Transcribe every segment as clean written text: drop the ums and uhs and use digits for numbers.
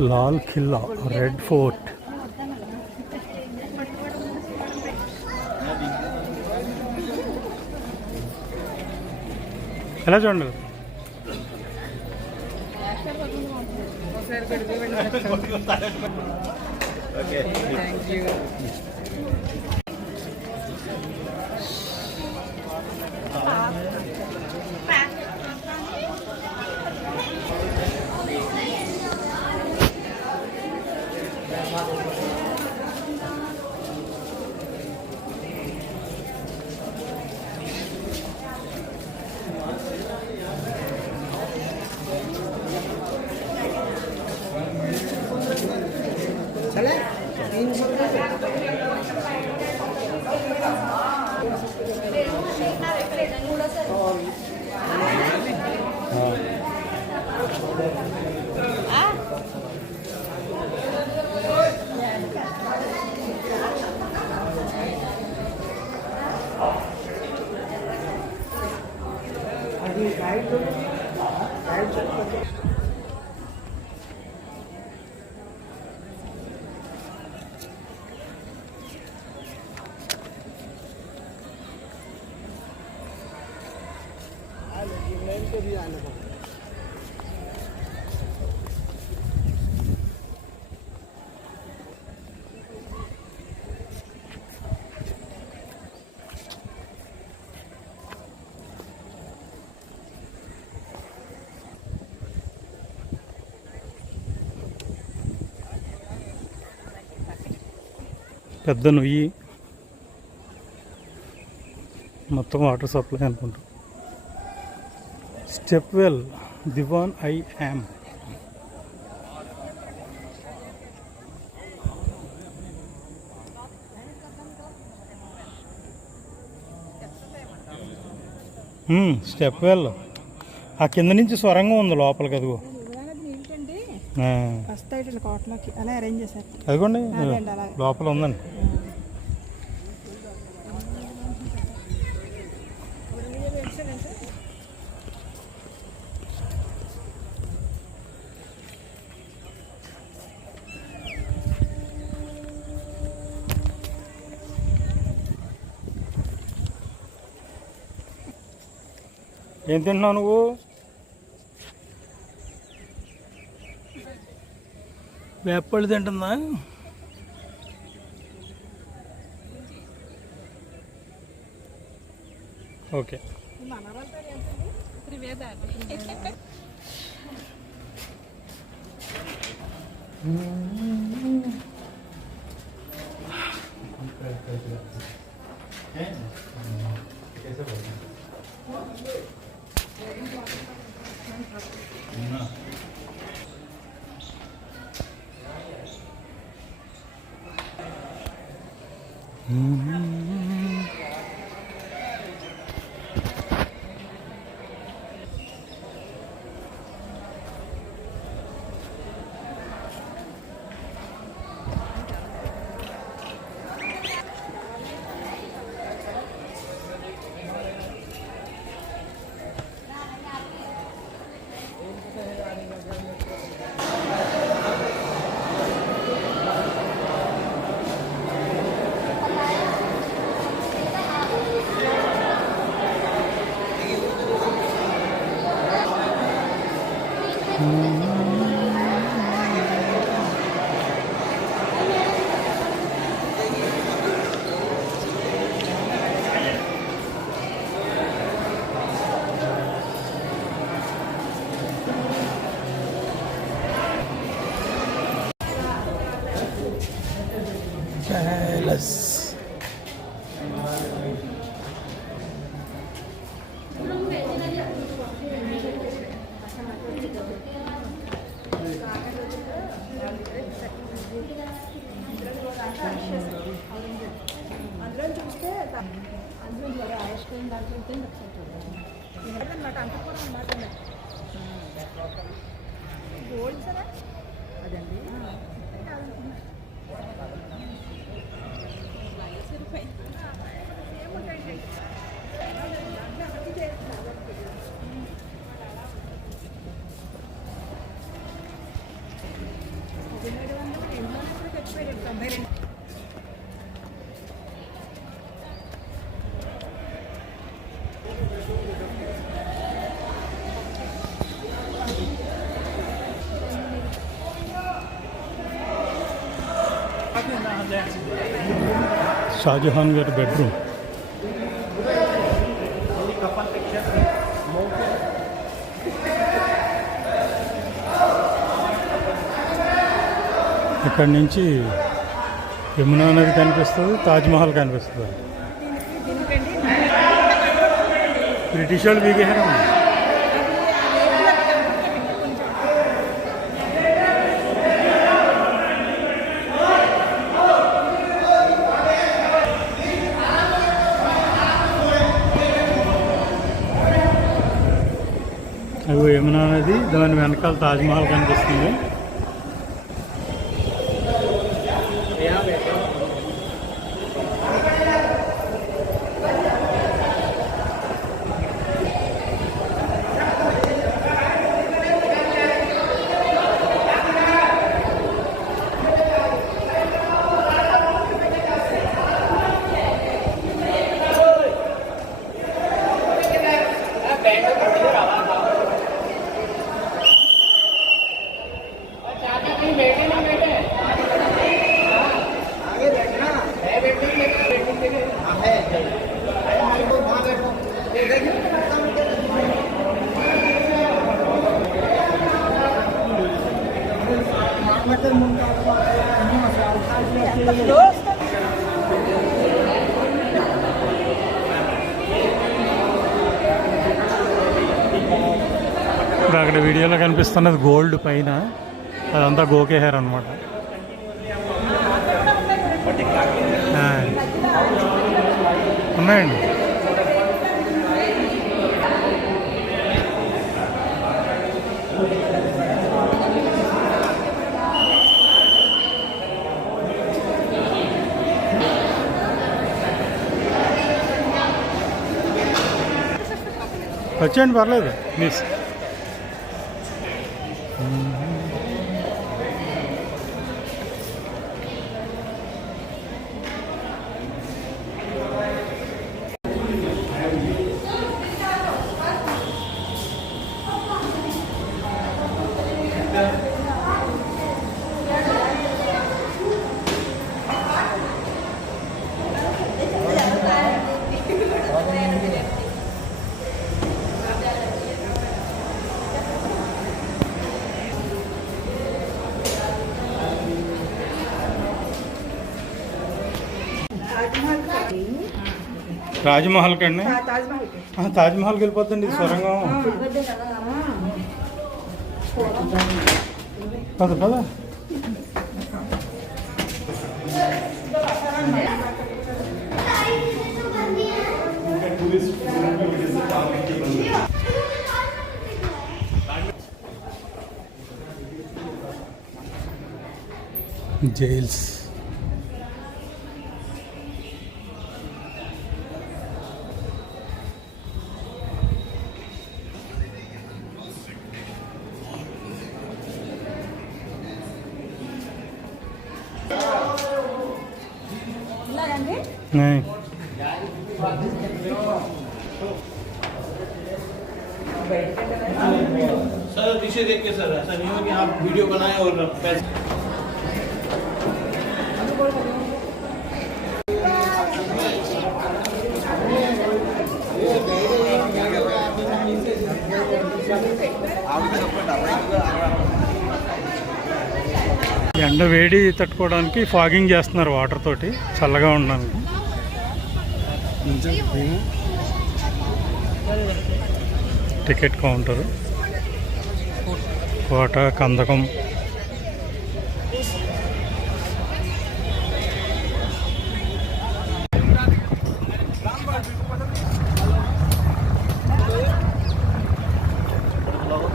लाल Qila red fort ఎలా చూడండి okay thank you चले పెద్ద నుయ్యి మొత్తం వాటర్ సప్లై అనుకుంటా. స్టెప్ వెల్ దివాన్ ఐ యామ్. స్టెప్ వెల్ ఆ కింద నుంచి స్వరంగం ఉంది లోపలికి. అదిగో అదిగోండి లోపల ఉందండి. ఏం తింటున్నావు నువ్వు? వేపళ్ళు తింటుందా? ఓకే. ప్యాలెస్. అందులో చూస్తే అందులో ఐస్ క్రీమ్ దాంట్లో అనమాట అంటుకోవడం అనమాట గోల్డ్ సరే అదండి షాజహాన్ గారి బెడ్రూమ్. ఇక్కడి నుంచి యమునా నది కనిపిస్తుంది, తాజ్మహల్ కనిపిస్తుంది. బ్రిటిష్ వాళ్ళు దిగేసారు. అవి యమునా నది, దాని వెనకాల తాజ్మహల్ కనిపిస్తుంది. ఇప్పుడు అక్కడ వీడియోలో కనిపిస్తున్నది గోల్డ్ పైన, అదంతా గోకే హెయిర్ అనమాట. ఉన్నాయండి. వచ్చేయండి, పర్లేదు ప్లీజ్. రాజమహల్ కండి, తాజ్మహల్కి వెళ్ళిపోద్దండి ఇది సొరంగం. పద పద. జైల్స్. नहीं सर पीछे देख के सर, ऐसा नहीं हो कि आप वीडियो बनाए और पैसे ఎండ వేడి తట్టుకోవడానికి ఫాగింగ్ చేస్తున్నారు వాటర్ తోటి చల్లగా ఉండడానికి. టికెట్ కౌంటరు, కోట, కందకం.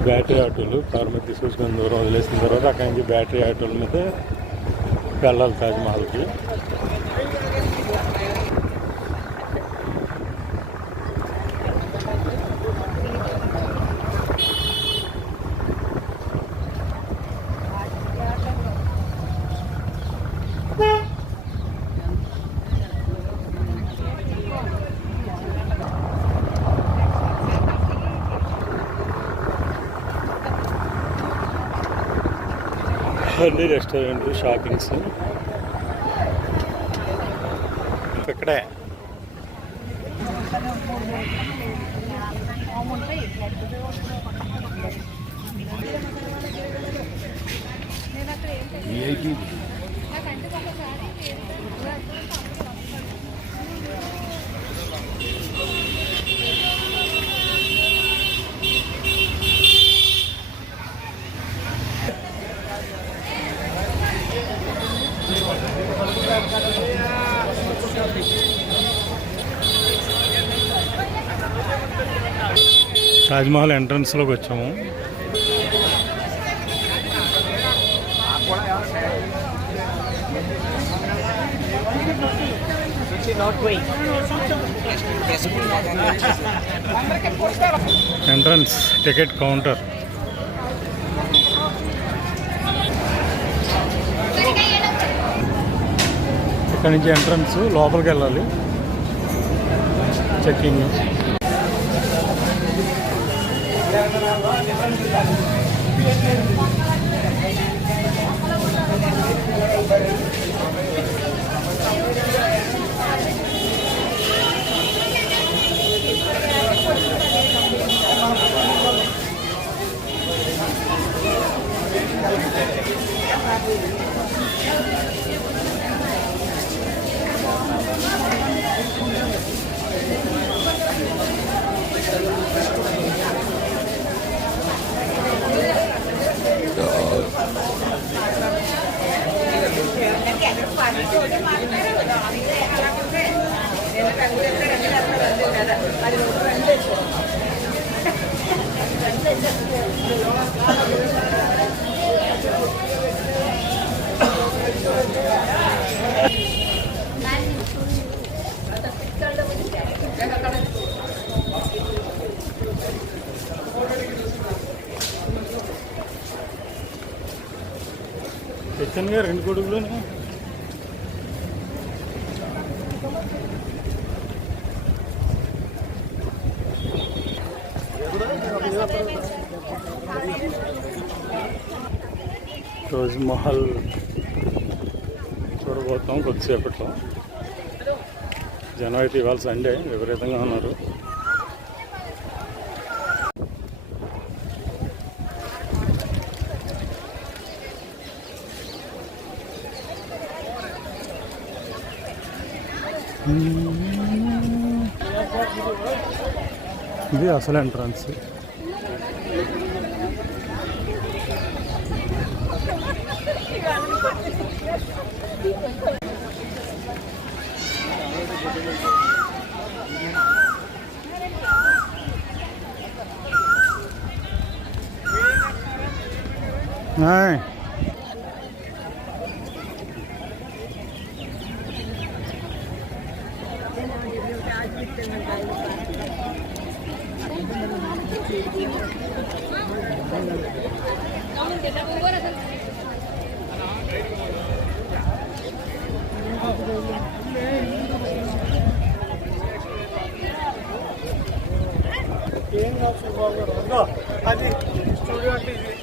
బ్యాటరీ ఆటోలు కారు మీద తీసుకొచ్చుకుని దూరం వదిలేసిన తర్వాత అక్కడి నుంచి బ్యాటరీ ఆటోల మీద వెళ్ళాలి తాజ్మహల్కి. అన్ని రెస్టారెంట్, షాపింగ్స్ ఇక్కడే. తాజ్మహల్ ఎంట్రన్స్లోకి వచ్చాము. Entrance ticket counter. ఇక్కడ నుంచి ఎంట్రన్స్, లోపలికి వెళ్ళాలి. చెక్కింగ్. తెచ్చనుగా 2 కొడుకులోనే. తాజ్మహల్ చూడబోతాం కొద్దిసేపట్లో. జనం అయితే ఇవాళ సండే విపరీతంగా ఉన్నారు. ఇది అసలు ఎంట్రన్స్. అది స్టూడియో అంటే ఇది.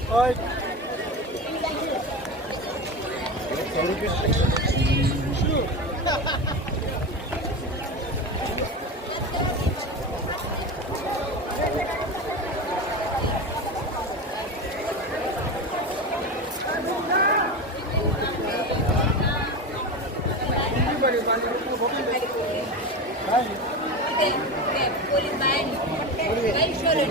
पोलीस बाहेर बाहेर शोले